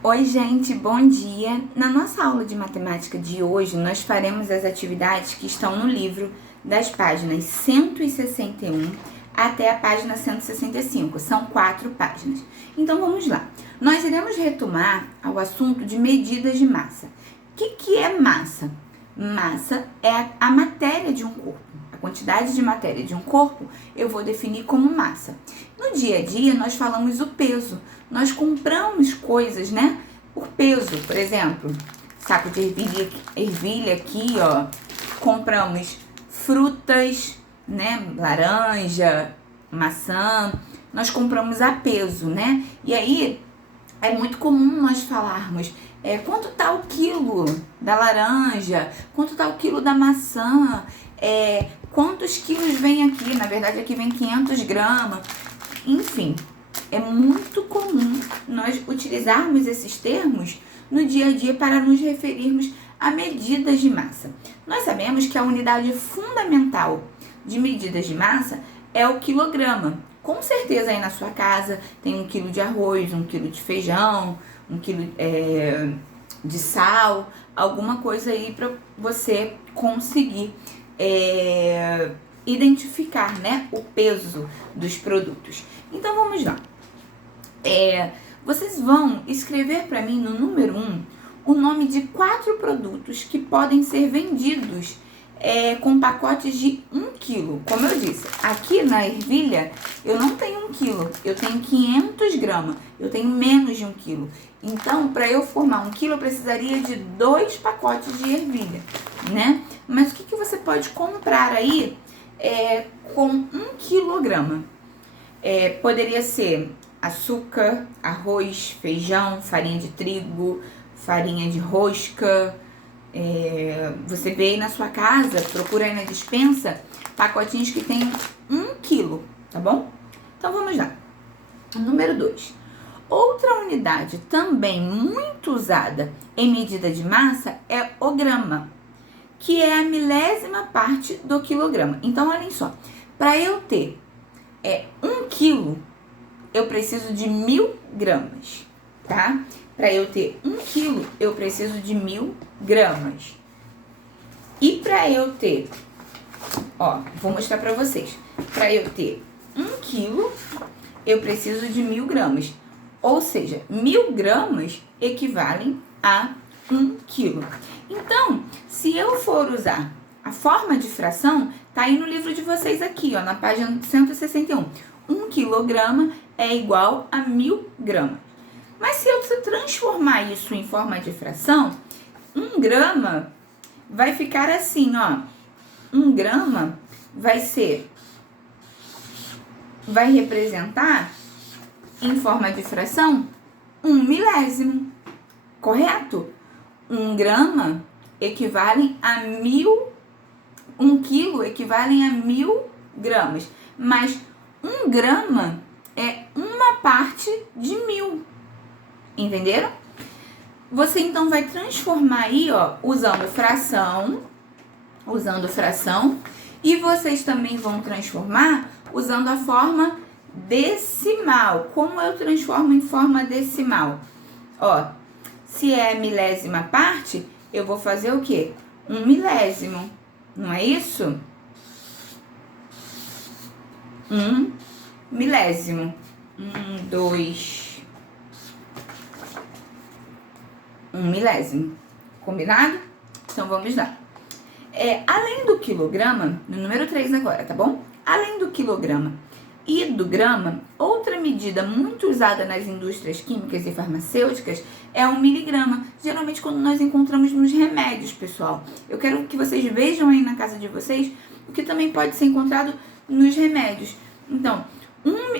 Oi, gente, bom dia! Na nossa aula de matemática de hoje, nós faremos as atividades que estão no livro das páginas 161 até a página 165. São 4 páginas. Então, vamos lá. Nós iremos retomar ao assunto de medidas de massa. O que é massa? Massa é a matéria de um corpo. A quantidade de matéria de um corpo eu vou definir como massa. No dia a dia, nós falamos o peso. Nós compramos coisas, né? Por peso, por exemplo, saco de ervilha aqui, ó. Compramos frutas, né? Laranja, maçã. Nós compramos a peso, né? E aí, é muito comum nós falarmos quanto tá o quilo da laranja, quanto tá o quilo da maçã, quantos quilos vem aqui. Na verdade, aqui vem 500 gramas. Enfim, é muito comum nós utilizarmos esses termos no dia a dia para nos referirmos a medidas de massa. Nós sabemos que a unidade fundamental de medidas de massa é o quilograma. Com certeza aí na sua casa tem 1 quilo de arroz, 1 quilo de feijão, 1 quilo de sal, alguma coisa aí para você conseguir identificar, né, o peso dos produtos. Então vamos lá. Vocês vão escrever para mim no número 1 o nome de 4 produtos que podem ser vendidos com pacotes de 1 quilo. Como eu disse, aqui na ervilha eu não tenho 1 quilo, eu tenho 500 gramas, eu tenho menos de 1 quilo. Então, para eu formar 1 quilo, eu precisaria de 2 pacotes de ervilha, né? Mas o que você pode comprar aí com 1 quilograma? Poderia ser açúcar, arroz, feijão, farinha de trigo, farinha de rosca. Você vê aí na sua casa, procura aí na despensa, pacotinhos que tem 1 quilo, tá bom? Então vamos lá. Número 2. Outra unidade também muito usada em medida de massa é o grama, que é a milésima parte do quilograma. Então, olhem só, para eu ter 1 quilo, eu preciso de 1000 gramas, tá? Para eu ter 1 quilo, eu preciso de 1000 gramas. E para eu ter, vou mostrar para vocês. Para eu ter 1 quilo, eu preciso de 1000 gramas. Ou seja, 1000 gramas equivalem a 1 quilo. Então, se eu for usar a forma de fração, tá aí no livro de vocês aqui, na página 161. 1 quilograma é igual a 1000 gramas. Mas se eu transformar isso em forma de fração, 1 grama vai ficar assim, 1 grama vai representar, em forma de fração, 1 milésimo, correto? 1 grama equivale a 1000, 1 quilo equivale a 1000 gramas, mas 1 grama é uma parte de 1000, entenderam? Você então vai transformar aí, usando fração, e vocês também vão transformar usando a forma decimal. Como eu transformo em forma decimal? Se é milésima parte, eu vou fazer o quê? 1 milésimo, não é isso? 1 milésimo. 1 milésimo. Combinado? Então, vamos lá. Além do quilograma, no número 3 agora, tá bom? Além do quilograma e do grama, outra medida muito usada nas indústrias químicas e farmacêuticas é o miligrama. Geralmente quando nós encontramos nos remédios, pessoal. Eu quero que vocês vejam aí na casa de vocês o que também pode ser encontrado nos remédios. Então,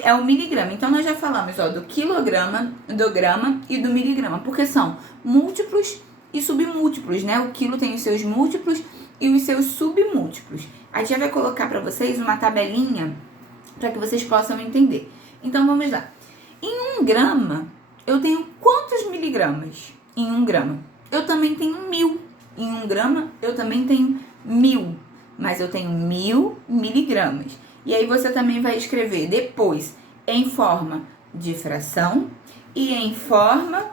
é o miligrama. Então, nós já falamos do quilograma, do grama e do miligrama, porque são múltiplos e submúltiplos, né? O quilo tem os seus múltiplos e os seus submúltiplos. A gente já vai colocar para vocês uma tabelinha para que vocês possam entender. Então, vamos lá. Em 1 grama, eu tenho quantos miligramas? Em 1 grama? Eu também tenho 1000. Em 1 grama, eu também tenho 1000. Mas eu tenho 1000 miligramas. E aí, você também vai escrever depois em forma de fração e em forma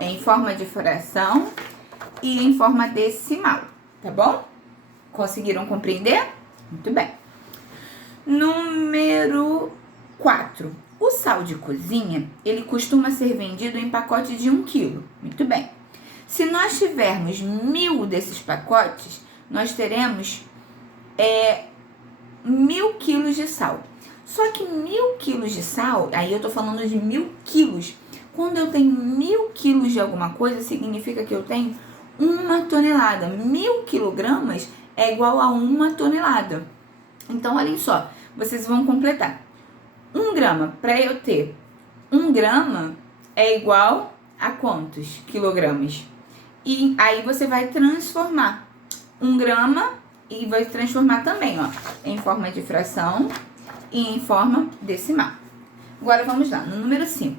em forma de fração e em forma decimal, tá bom? Conseguiram compreender? Muito bem. Número 4. O sal de cozinha, ele costuma ser vendido em pacote de 1 kg. Muito bem. Se nós tivermos 1000 desses pacotes, nós teremos 1000 quilos de sal. Só que 1000 quilos de sal, aí eu tô falando de 1000 quilos. Quando eu tenho 1000 quilos de alguma coisa, significa que eu tenho 1 tonelada. 1000 quilogramas é igual a 1 tonelada. Então, olhem só, vocês vão completar. 1 grama, para eu ter 1 grama, é igual a quantos quilogramas? E aí você vai transformar 1 grama e vai transformar também, em forma de fração e em forma decimal. Agora vamos lá, no número 5.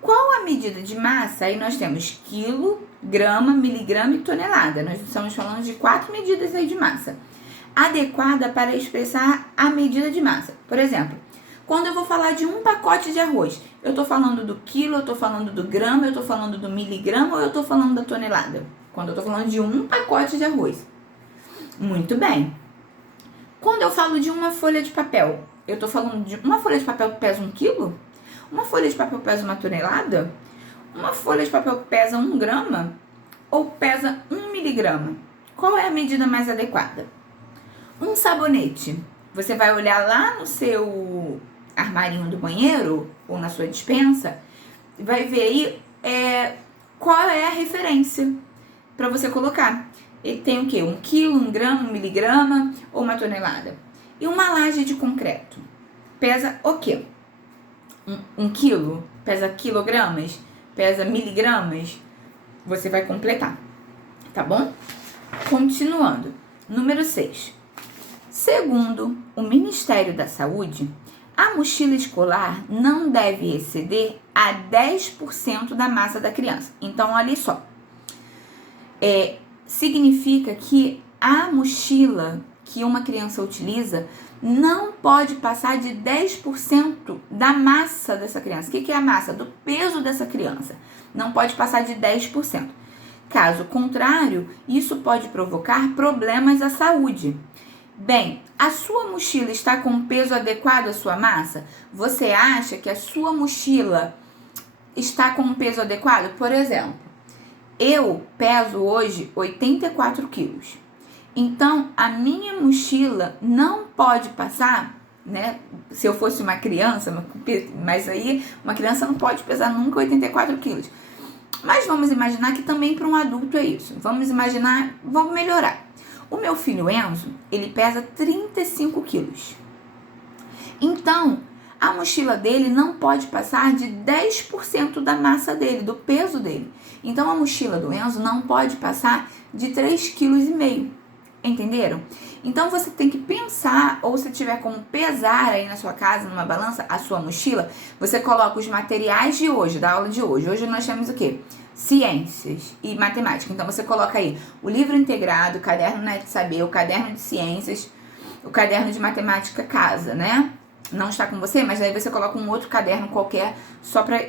Qual a medida de massa? Aí nós temos quilo, grama, miligrama e tonelada. Nós estamos falando de 4 medidas aí de massa. Adequada para expressar a medida de massa. Por exemplo, quando eu vou falar de 1 pacote de arroz, eu estou falando do quilo, eu estou falando do grama, eu estou falando do miligrama ou eu estou falando da tonelada? Quando eu estou falando de 1 pacote de arroz. Muito bem. Quando eu falo de uma folha de papel, eu estou falando de uma folha de papel que pesa 1 quilo? Uma folha de papel pesa 1 tonelada? Uma folha de papel pesa 1 grama? Ou pesa 1 miligrama? Qual é a medida mais adequada? Um sabonete. Você vai olhar lá no seu armarinho do banheiro ou na sua despensa e vai ver aí qual é a referência para você colocar. Ele tem o quê? 1 quilo, 1 grama, 1 miligrama ou 1 tonelada? E uma laje de concreto pesa o quê? 1 quilo? Pesa quilogramas? Pesa miligramas? Você vai completar, tá bom? Continuando. Número 6. Segundo o Ministério da Saúde, a mochila escolar não deve exceder a 10% da massa da criança. Então, olha só. Significa que a mochila que uma criança utiliza não pode passar de 10% da massa dessa criança. O que é a massa? Do peso dessa criança. Não pode passar de 10%. Caso contrário, isso pode provocar problemas à saúde. Bem, a sua mochila está com o peso adequado à sua massa? Você acha que a sua mochila está com um peso adequado? Por exemplo, eu peso hoje 84 quilos. Então, a minha mochila não pode passar, né? Se eu fosse uma criança, mas aí uma criança não pode pesar nunca 84 quilos. Mas vamos imaginar que também para um adulto é isso. Vamos melhorar. O meu filho Enzo, ele pesa 35 quilos. Então, a mochila dele não pode passar de 10% da massa dele, do peso dele. Então, a mochila do Enzo não pode passar de 3,5 kg. Entenderam? Então, você tem que pensar, ou se tiver como pesar aí na sua casa, numa balança, a sua mochila, você coloca os materiais de hoje, da aula de hoje. Hoje nós temos o quê? Ciências e matemática. Então, você coloca aí o livro integrado, o caderno Net Saber, o caderno de ciências, o caderno de matemática casa, né? Não está com você, mas aí você coloca um outro caderno qualquer só para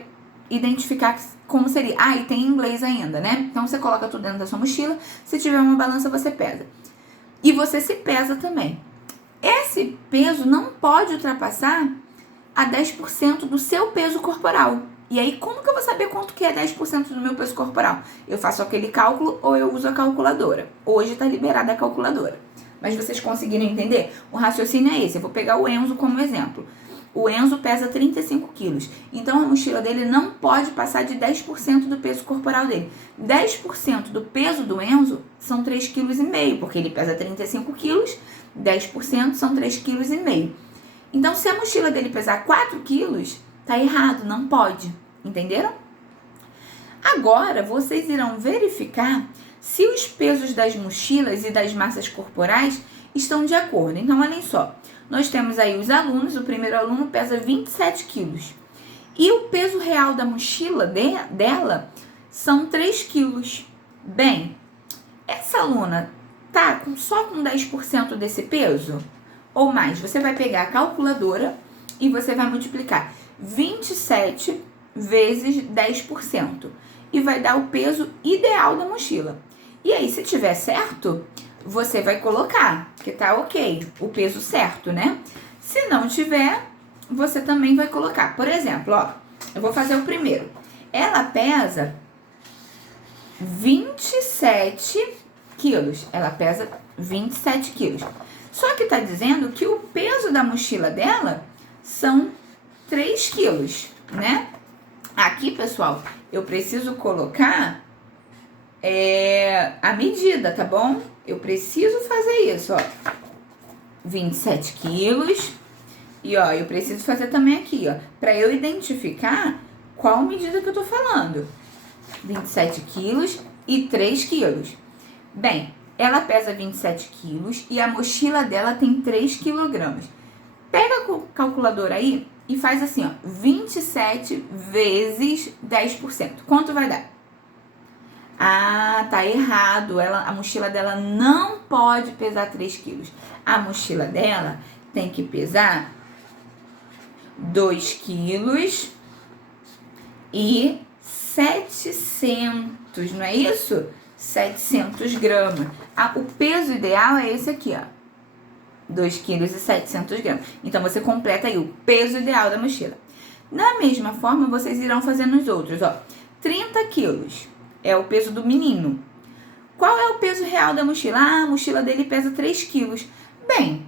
identificar como seria. Ah, e tem inglês ainda, né? Então, você coloca tudo dentro da sua mochila. Se tiver uma balança, você pesa. E você se pesa também. Esse peso não pode ultrapassar a 10% do seu peso corporal. E aí, como que eu vou saber quanto que é 10% do meu peso corporal? Eu faço aquele cálculo ou eu uso a calculadora. Hoje está liberada a calculadora. Mas vocês conseguiram entender? O raciocínio é esse. Eu vou pegar o Enzo como exemplo. O Enzo pesa 35 quilos. Então, a mochila dele não pode passar de 10% do peso corporal dele. 10% do peso do Enzo são 3,5 kg, porque ele pesa 35 quilos, 10% são 3,5 kg. Então, se a mochila dele pesar 4 quilos, tá errado, não pode. Entenderam? Agora, vocês irão verificar se os pesos das mochilas e das massas corporais estão de acordo. Então, olhem só. Nós temos aí os alunos, o primeiro aluno pesa 27 quilos. E o peso real da mochila dela são 3 quilos. Bem, essa aluna tá só com 10% desse peso? Ou mais? Você vai pegar a calculadora e você vai multiplicar 27 vezes 10%. E vai dar o peso ideal da mochila. E aí, se tiver certo, você vai colocar, que tá ok, o peso certo, né? Se não tiver, você também vai colocar. Por exemplo, ó, eu vou fazer o primeiro. Ela pesa 27 quilos. Ela pesa 27 quilos. Só que tá dizendo que o peso da mochila dela são 3 quilos, né? Aqui, pessoal, eu preciso colocar a medida, tá bom? Eu preciso fazer isso, ó. 27 quilos. E, ó, eu preciso fazer também aqui, ó, pra eu identificar qual medida que eu tô falando. 27 quilos e 3 quilos. Bem, ela pesa 27 quilos e a mochila dela tem 3 quilogramas. Pega a calculadora aí e faz assim, ó, 27 vezes 10%. Quanto vai dar? Ah, tá errado. A mochila dela não pode pesar 3 quilos. A mochila dela tem que pesar 2 quilos e 700, não é isso? 700 gramas. O peso ideal é esse aqui, ó. 2 quilos e 700 gramas. Então, você completa aí o peso ideal da mochila. Da mesma forma, vocês irão fazer nos outros, ó. 30 quilos é o peso do menino. Qual é o peso real da mochila? Ah, a mochila dele pesa 3 quilos. Bem,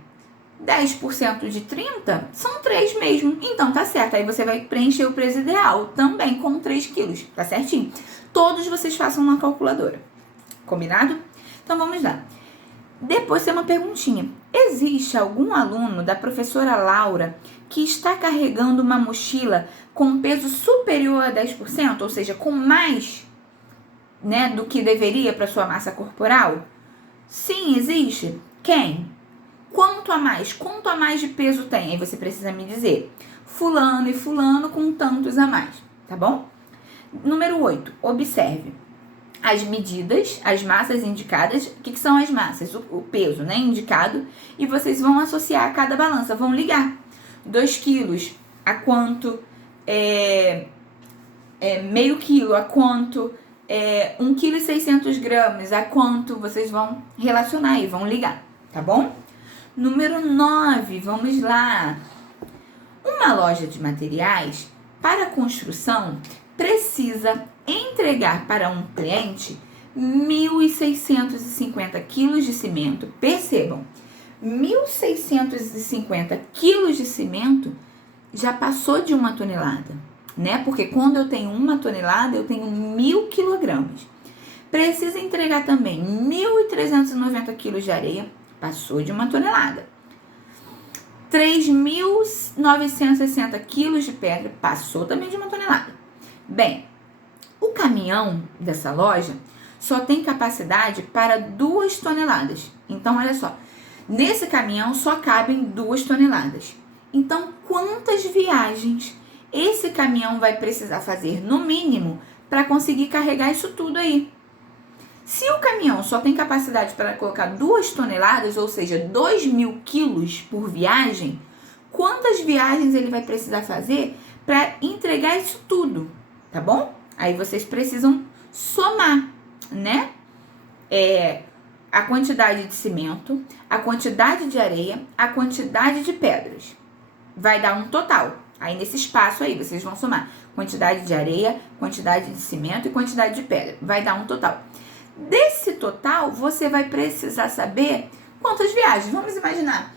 10% de 30 são 3 mesmo. Então, tá certo. Aí você vai preencher o peso ideal também com 3 quilos. Tá certinho? Todos vocês façam na calculadora. Combinado? Então, vamos lá. Depois tem uma perguntinha. Existe algum aluno da professora Laura que está carregando uma mochila com peso superior a 10%? Ou seja, com mais, né, do que deveria para sua massa corporal? Sim, existe. Quem? Quanto a mais? Quanto a mais de peso tem? Aí você precisa me dizer. Fulano e fulano com tantos a mais, tá bom? Número 8. Observe as medidas, as massas indicadas. O que são as massas? O peso, né, indicado. E vocês vão associar a cada balança, vão ligar. 2 quilos a quanto? Meio quilo a quanto? 1,6 kg a quanto? Vocês vão relacionar e vão ligar, tá bom? Número 9, vamos lá. Uma loja de materiais para construção precisa entregar para um cliente 1.650 quilos de cimento. Percebam, 1.650 quilos de cimento já passou de 1 tonelada, né? Porque quando eu tenho 1 tonelada, eu tenho 1.000 quilogramas. Precisa entregar também 1.390 quilos de areia, passou de 1 tonelada. 3.960 quilos de pedra, passou também de 1 tonelada. Bem, o caminhão dessa loja só tem capacidade para 2 toneladas. Então, olha só, nesse caminhão só cabem 2 toneladas. Então, quantas viagens esse caminhão vai precisar fazer, no mínimo, para conseguir carregar isso tudo aí? Se o caminhão só tem capacidade para colocar 2 toneladas, ou seja, 2.000 quilos por viagem, quantas viagens ele vai precisar fazer para entregar isso tudo, tá bom? Aí vocês precisam somar, né? A quantidade de cimento, a quantidade de areia, a quantidade de pedras. Vai dar um total. Aí nesse espaço aí, vocês vão somar quantidade de areia, quantidade de cimento e quantidade de pedra. Vai dar um total. Desse total, você vai precisar saber quantas viagens. Vamos imaginar.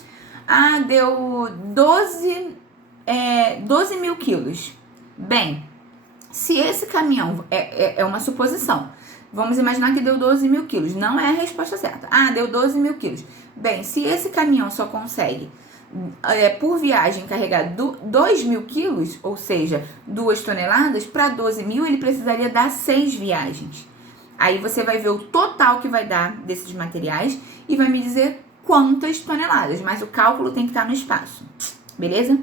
Ah, deu 12.000 quilos. Bem, se esse caminhão, é uma suposição. Vamos imaginar que deu 12.000 quilos. Não é a resposta certa. Ah, deu 12.000 quilos. Bem, se esse caminhão só consegue, por viagem, carregar 2.000 quilos, ou seja, 2 toneladas, para 12.000 ele precisaria dar 6 viagens. Aí você vai ver o total que vai dar desses materiais e vai me dizer quantas toneladas, mas o cálculo tem que estar no espaço, beleza?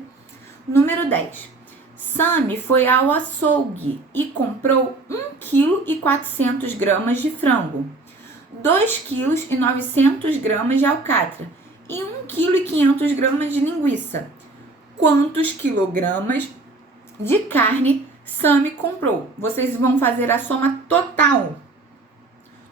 Número 10. Sami foi ao açougue e comprou 1,4 kg de frango, 2,9 kg de alcatra e 1,5 kg de linguiça. Quantos quilogramas de carne Sami comprou. Vocês vão fazer a soma total.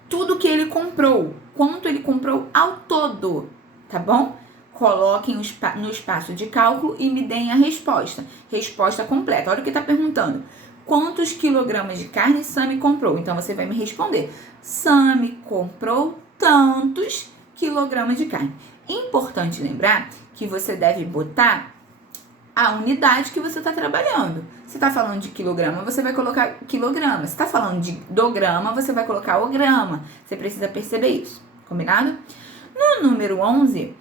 Tudo que ele comprou. Quanto ele comprou ao todo, tá bom? Coloquem no espaço de cálculo e me deem a resposta. Resposta completa. Olha o que está perguntando. Quantos quilogramas de carne Sami comprou? Então, você vai me responder. Sami comprou tantos quilogramas de carne. Importante lembrar que você deve botar a unidade que você está trabalhando. Se está falando de quilograma, você vai colocar quilograma. Se está falando do grama, você vai colocar o grama. Você precisa perceber isso. Combinado? No número 11...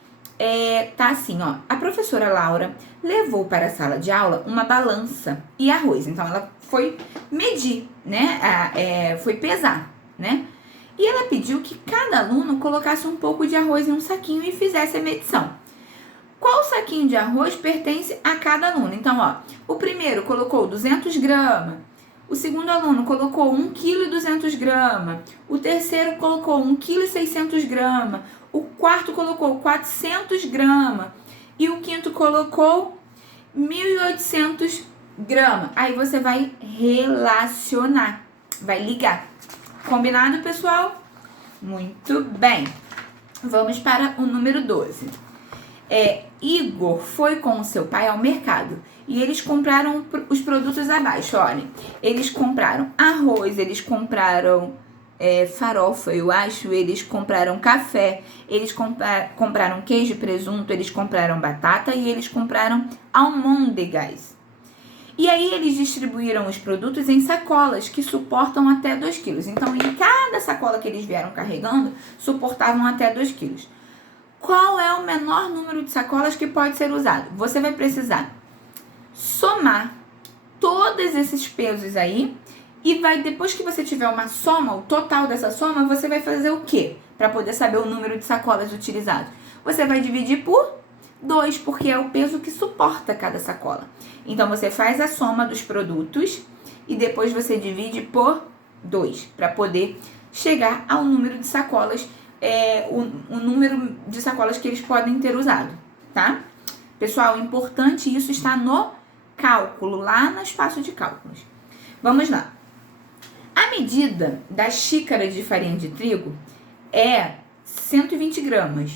tá assim, ó. A professora Laura levou para a sala de aula uma balança e arroz. Então, ela foi medir, né? Foi pesar, né? E ela pediu que cada aluno colocasse um pouco de arroz em um saquinho e fizesse a medição. Qual saquinho de arroz pertence a cada aluno? Então, ó, o primeiro colocou 200 gramas. O segundo aluno colocou 1,2 kg. O terceiro colocou 1,6 kg. O quarto colocou 400 gramas. E o quinto colocou 1.800 gramas. Aí você vai relacionar. Vai ligar. Combinado, pessoal? Muito bem. Vamos para o número 12. Igor foi com o seu pai ao mercado e eles compraram os produtos abaixo. Olhem, eles compraram arroz, eles compraram farofa, eu acho, eles compraram café, eles compraram queijo e presunto, eles compraram batata e eles compraram almôndegas. E aí eles distribuíram os produtos em sacolas que suportam até 2 quilos. Então, em cada sacola que eles vieram carregando, suportavam até 2 quilos. Qual é o menor número de sacolas que pode ser usado? Você vai precisar somar todos esses pesos aí e depois que você tiver uma soma, o total dessa soma, você vai fazer o quê? Para poder saber o número de sacolas utilizadas. Você vai dividir por 2, porque é o peso que suporta cada sacola. Então, você faz a soma dos produtos e depois você divide por 2, para poder chegar ao número de sacolas, o número de sacolas que eles podem ter usado, tá? Pessoal, importante, isso está no cálculo, lá no espaço de cálculos. Vamos lá. A medida da xícara de farinha de trigo é 120 gramas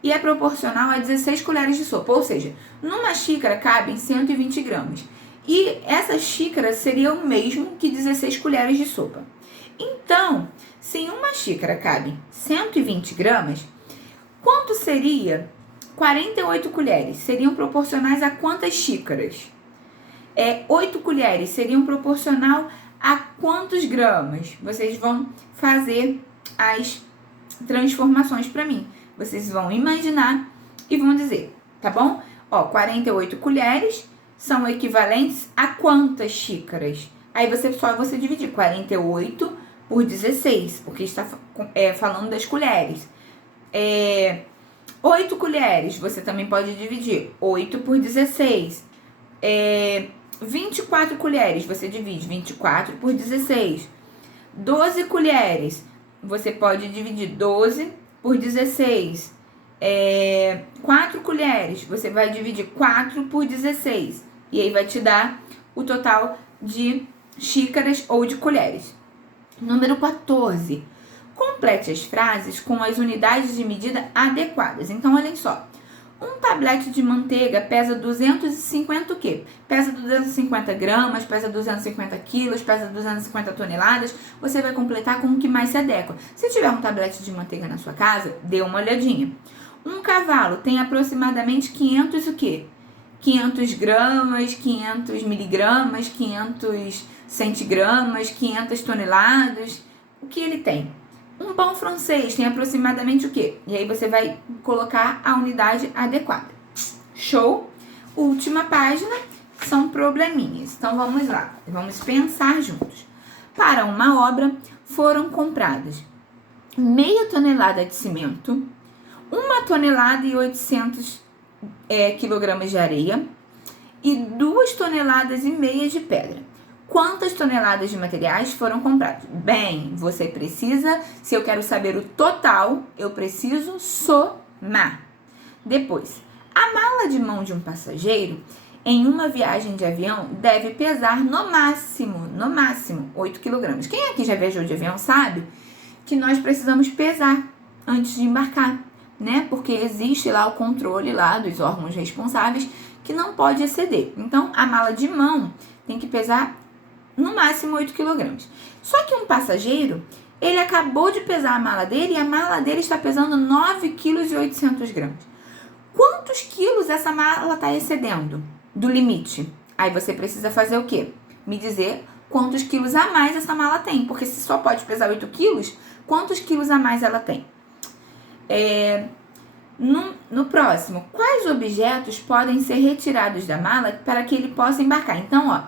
e é proporcional a 16 colheres de sopa, ou seja, numa xícara cabem 120 gramas. E essa xícara seria o mesmo que 16 colheres de sopa. Então, se em uma xícara cabem 120 gramas, quanto seria 48 colheres? Seriam proporcionais a quantas xícaras? 8 colheres seriam proporcional a quantos gramas? Vocês vão fazer as transformações para mim. Vocês vão imaginar e vão dizer, tá bom? 48 colheres são equivalentes a quantas xícaras? Aí você dividir 48 por 16, porque está falando das colheres. 8 colheres, você também pode dividir 8 por 16. 24 colheres, você divide 24 por 16. 12 colheres, você pode dividir 12 por 16. 4 colheres, você vai dividir 4 por 16. E aí vai te dar o total de xícaras ou de colheres. Número 14. Complete as frases com as unidades de medida adequadas. Então, olhem só. Um tablete de manteiga pesa 250 o quê? Pesa 250 gramas, pesa 250 quilos, pesa 250 toneladas. Você vai completar com o que mais se adequa. Se tiver um tablete de manteiga na sua casa, dê uma olhadinha. Um cavalo tem aproximadamente 500 o quê? 500 gramas, 500 miligramas, 500 centigramas, 500 toneladas. O que ele tem? Um pão francês tem aproximadamente o quê? E aí você vai colocar a unidade adequada. Show? Última página são probleminhas. Então vamos lá, vamos pensar juntos. Para uma obra foram compradas meia tonelada de cimento, 1 tonelada e 800 quilogramas de areia e 2 toneladas e meia de pedra. Quantas toneladas de materiais foram comprados? Bem, você precisa, se eu quero saber o total, eu preciso somar. Depois, a mala de mão de um passageiro em uma viagem de avião deve pesar no máximo 8 quilogramas. Quem aqui já viajou de avião sabe que nós precisamos pesar antes de embarcar, né? Porque existe lá o controle lá dos órgãos responsáveis que não pode exceder. Então, a mala de mão tem que pesar no máximo 8 quilogramas. Só que um passageiro, ele acabou de pesar a mala dele e a mala dele está pesando 9,8 kg. Quantos quilos essa mala está excedendo do limite? Aí você precisa fazer o quê? Me dizer quantos quilos a mais essa mala tem. Porque se só pode pesar 8 quilos, quantos quilos a mais ela tem? No próximo, quais objetos podem ser retirados da mala para que ele possa embarcar? Então, ó,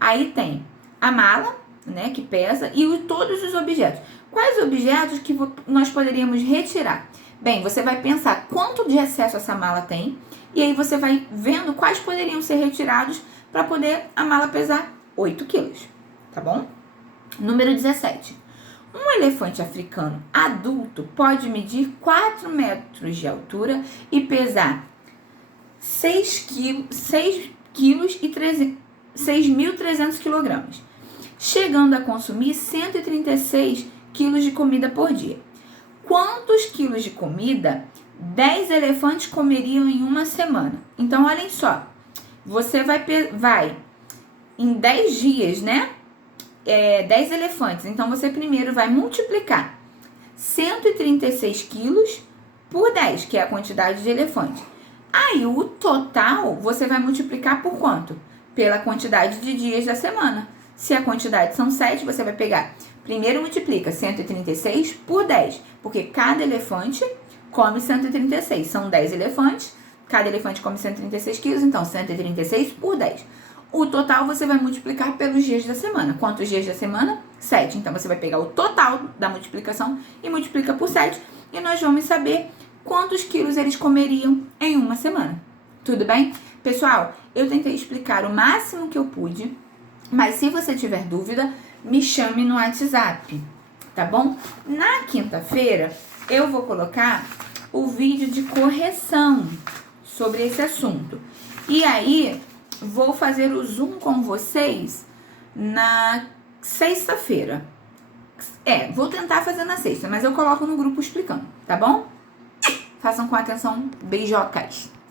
aí tem a mala, né, que pesa, e todos os objetos. Quais objetos que nós poderíamos retirar? Bem, você vai pensar quanto de excesso essa mala tem, e aí você vai vendo quais poderiam ser retirados para poder a mala pesar 8 quilos, tá bom? Número 17. Um elefante africano adulto pode medir 4 metros de altura e pesar 6,3 kg, chegando a consumir 136 quilos de comida por dia. Quantos quilos de comida 10 elefantes comeriam em uma semana? Então, olhem só, você vai em 10 dias, né? 10 elefantes. Então, você primeiro vai multiplicar 136 quilos por 10, que é a quantidade de elefante. Aí, o total, você vai multiplicar por quanto? Pela quantidade de dias da semana. Se a quantidade são 7, você vai pegar, primeiro multiplica 136 por 10, porque cada elefante come 136. São 10 elefantes, cada elefante come 136 quilos, então 136 por 10. O total você vai multiplicar pelos dias da semana. Quantos dias da semana? 7. Então, você vai pegar o total da multiplicação e multiplica por 7. E nós vamos saber quantos quilos eles comeriam em uma semana. Tudo bem? Pessoal, eu tentei explicar o máximo que eu pude. Mas se você tiver dúvida, me chame no WhatsApp, tá bom? Na quinta-feira, eu vou colocar o vídeo de correção sobre esse assunto. E aí, vou fazer o Zoom com vocês na sexta-feira. Vou tentar fazer na sexta, mas eu coloco no grupo explicando, tá bom? Façam com atenção. Beijocas!